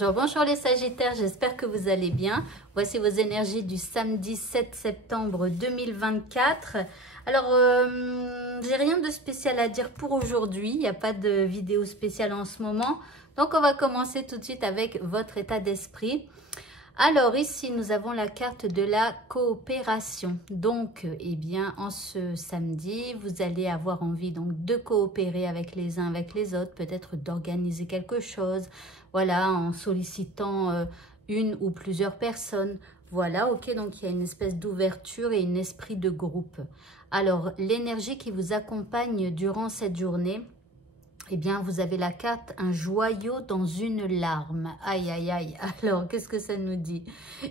Bonjour les Sagittaires, j'espère que vous allez bien. Voici vos énergies du samedi 7 septembre 2024. Alors, j'ai rien de spécial à dire pour aujourd'hui. Il n'y a pas de vidéo spéciale en ce moment. Donc, on va commencer tout de suite avec votre état d'esprit. Alors, ici, nous avons la carte de la coopération. Donc, eh bien, en ce samedi, vous allez avoir envie donc de coopérer avec les uns, avec les autres, peut-être d'organiser quelque chose, voilà, en sollicitant une ou plusieurs personnes. Voilà, ok, donc il y a une espèce d'ouverture et un esprit de groupe. Alors, l'énergie qui vous accompagne durant cette journée, eh bien, vous avez la carte « Un joyau dans une larme ». Aïe, aïe, aïe. Alors, qu'est-ce que ça nous dit?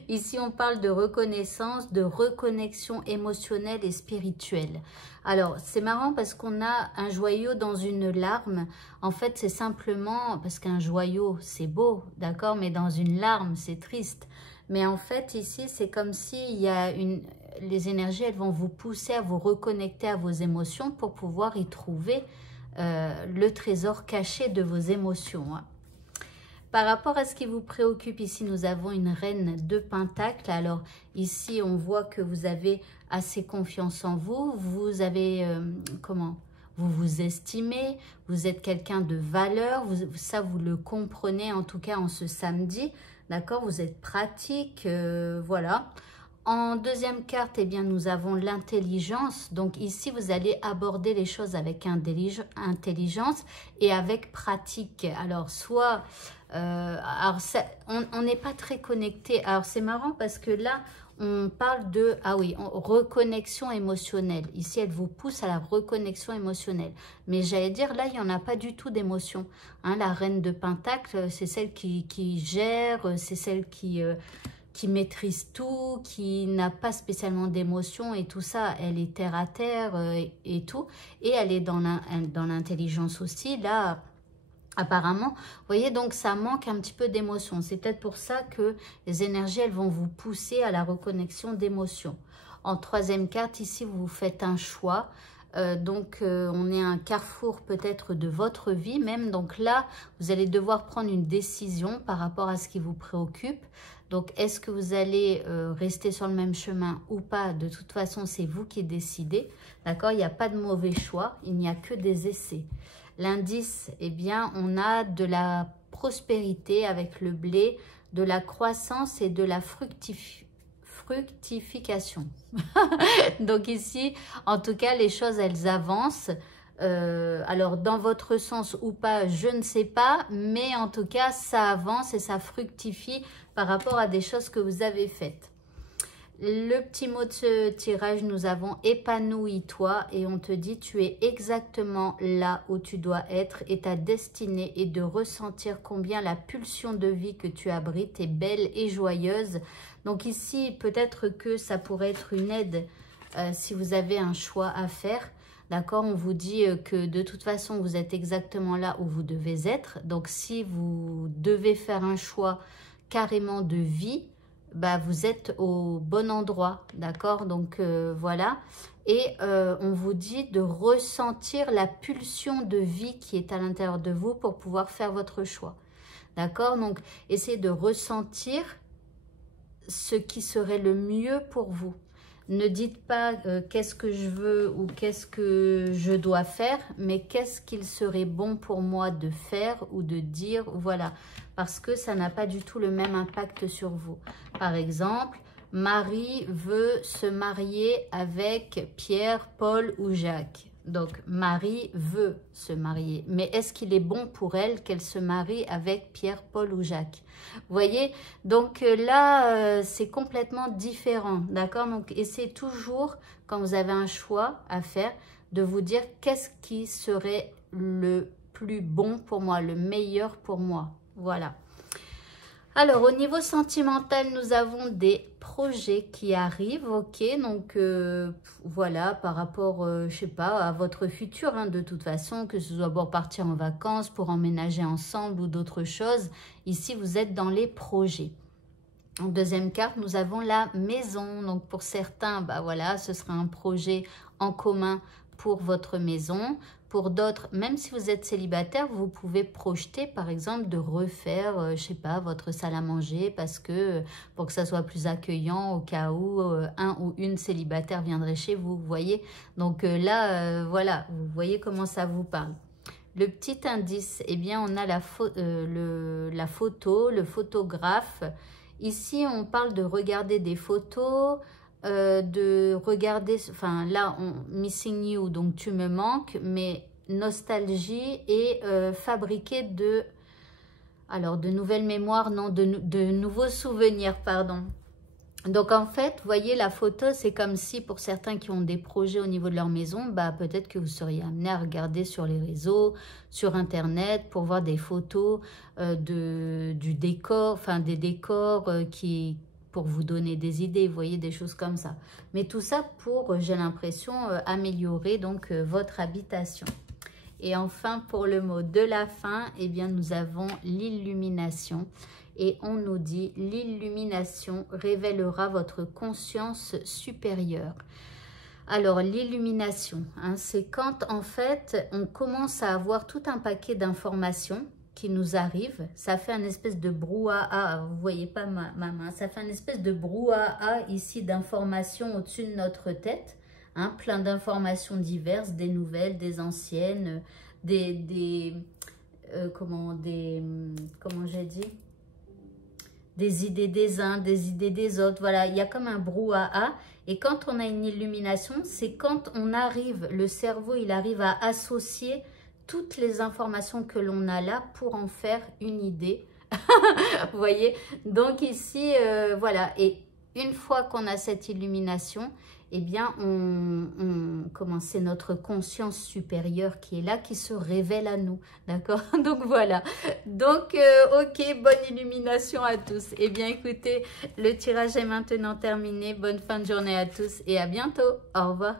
Ici, on parle de reconnaissance, de reconnexion émotionnelle et spirituelle. Alors, c'est marrant parce qu'on a un joyau dans une larme. En fait, c'est simplement parce qu'un joyau, c'est beau, d'accord? Mais dans une larme, c'est triste. Mais en fait, ici, c'est comme s'il y a les énergies, elles vont vous pousser à vous reconnecter à vos émotions pour pouvoir y trouver le trésor caché de vos émotions. Par rapport à ce qui vous préoccupe, ici, nous avons une reine de pentacles. Alors, ici, on voit que vous avez assez confiance en vous. Vous avez, vous vous estimez, vous êtes quelqu'un de valeur. Ça, vous le comprenez, en tout cas, en ce samedi. D'accord? Vous êtes pratique, voilà. En deuxième carte, eh bien, nous avons l'intelligence. Donc ici, vous allez aborder les choses avec intelligence et avec pratique. Alors, soit... on n'est pas très connecté. Alors, c'est marrant parce que là, on parle de... Ah oui, reconnexion émotionnelle. Ici, elle vous pousse à la reconnexion émotionnelle. Mais j'allais dire, là, il n'y en a pas du tout d'émotion. Hein, la reine de Pentacle, c'est celle qui gère, c'est celle qui maîtrise tout, qui n'a pas spécialement d'émotions et tout ça, elle est terre à terre et tout. Et elle est dans l'intelligence aussi, là, apparemment. Vous voyez, donc ça manque un petit peu d'émotion. C'est peut-être pour ça que les énergies, elles vont vous pousser à la reconnexion d'émotions. En troisième carte, ici, vous faites un choix. On est à un carrefour peut-être de votre vie même. Donc là, vous allez devoir prendre une décision par rapport à ce qui vous préoccupe. Donc, est-ce que vous allez rester sur le même chemin ou pas? De toute façon, c'est vous qui décidez. D'accord? Il n'y a pas de mauvais choix. Il n'y a que des essais. L'indice, eh bien, on a de la prospérité avec le blé, de la croissance et de la fructification. Donc ici, en tout cas, les choses, elles avancent. Alors, dans votre sens ou pas, je ne sais pas. Mais en tout cas, ça avance et ça fructifie par rapport à des choses que vous avez faites. Le petit mot de ce tirage, nous avons « Épanouis-toi » et on te dit « Tu es exactement là où tu dois être et ta destinée est de ressentir combien la pulsion de vie que tu abrites est belle et joyeuse. » Donc ici, peut-être que ça pourrait être une aide si vous avez un choix à faire. D'accord, on vous dit que de toute façon, vous êtes exactement là où vous devez être. Donc, si vous devez faire un choix carrément de vie, bah, vous êtes au bon endroit, d'accord? Donc, voilà. Et on vous dit de ressentir la pulsion de vie qui est à l'intérieur de vous pour pouvoir faire votre choix. D'accord? Donc, essayez de ressentir ce qui serait le mieux pour vous. Ne dites pas qu'est-ce que je veux ou qu'est-ce que je dois faire, mais qu'est-ce qu'il serait bon pour moi de faire ou de dire, voilà, parce que ça n'a pas du tout le même impact sur vous. Par exemple, Marie veut se marier avec Pierre, Paul ou Jacques. Donc, Marie veut se marier. Mais est-ce qu'il est bon pour elle qu'elle se marie avec Pierre, Paul ou Jacques? Vous voyez? Donc là, c'est complètement différent. D'accord? Donc, essayez toujours, quand vous avez un choix à faire, de vous dire qu'est-ce qui serait le plus bon pour moi, le meilleur pour moi. Voilà. Alors, au niveau sentimental, nous avons des projets qui arrivent, ok, donc voilà, par rapport, je sais pas, à votre futur, hein, de toute façon, que ce soit pour partir en vacances, pour emménager ensemble ou d'autres choses, ici, vous êtes dans les projets. En deuxième carte, nous avons la maison, donc pour certains, bah voilà, ce sera un projet en commun pour votre maison. pour d'autres, même si vous êtes célibataire, vous pouvez projeter, par exemple, de refaire, je sais pas, votre salle à manger parce que, pour que ça soit plus accueillant au cas où un ou une célibataire viendrait chez vous, vous voyez. Donc là, voilà, vous voyez comment ça vous parle. Le petit indice, eh bien, on a la photo, le photographe. Ici, on parle de regarder des photos, de regarder, enfin là, missing you, donc tu me manques, mais nostalgie et fabriquer de nouvelles mémoires, non, de nouveaux souvenirs, pardon. Donc en fait, vous voyez, la photo, c'est comme si pour certains qui ont des projets au niveau de leur maison, bah, peut-être que vous seriez amené à regarder sur les réseaux, sur Internet, pour voir des photos du décor, enfin des décors pour vous donner des idées, vous voyez, des choses comme ça. Mais tout ça pour, j'ai l'impression, améliorer donc votre habitation. Et enfin, pour le mot de la fin, eh bien, nous avons l'illumination. Et on nous dit, l'illumination révélera votre conscience supérieure. Alors, l'illumination, hein, c'est quand, en fait, on commence à avoir tout un paquet d'informations qui nous arrivent. Ça fait un espèce de brouhaha, vous voyez pas ma main, ça fait un espèce de brouhaha ici d'informations au-dessus de notre tête. Hein, plein d'informations diverses, des nouvelles, des anciennes, comment j'ai dit, des idées des uns, des idées des autres. Voilà, il y a comme un brouhaha. Et quand on a une illumination, c'est quand on arrive, le cerveau, il arrive à associer toutes les informations que l'on a là pour en faire une idée. Vous voyez? Donc ici, voilà. Et une fois qu'on a cette illumination, eh bien, c'est notre conscience supérieure qui est là, qui se révèle à nous, d'accord? Donc, voilà. Donc, ok, bonne illumination à tous. Eh bien, écoutez, le tirage est maintenant terminé. Bonne fin de journée à tous et à bientôt. Au revoir.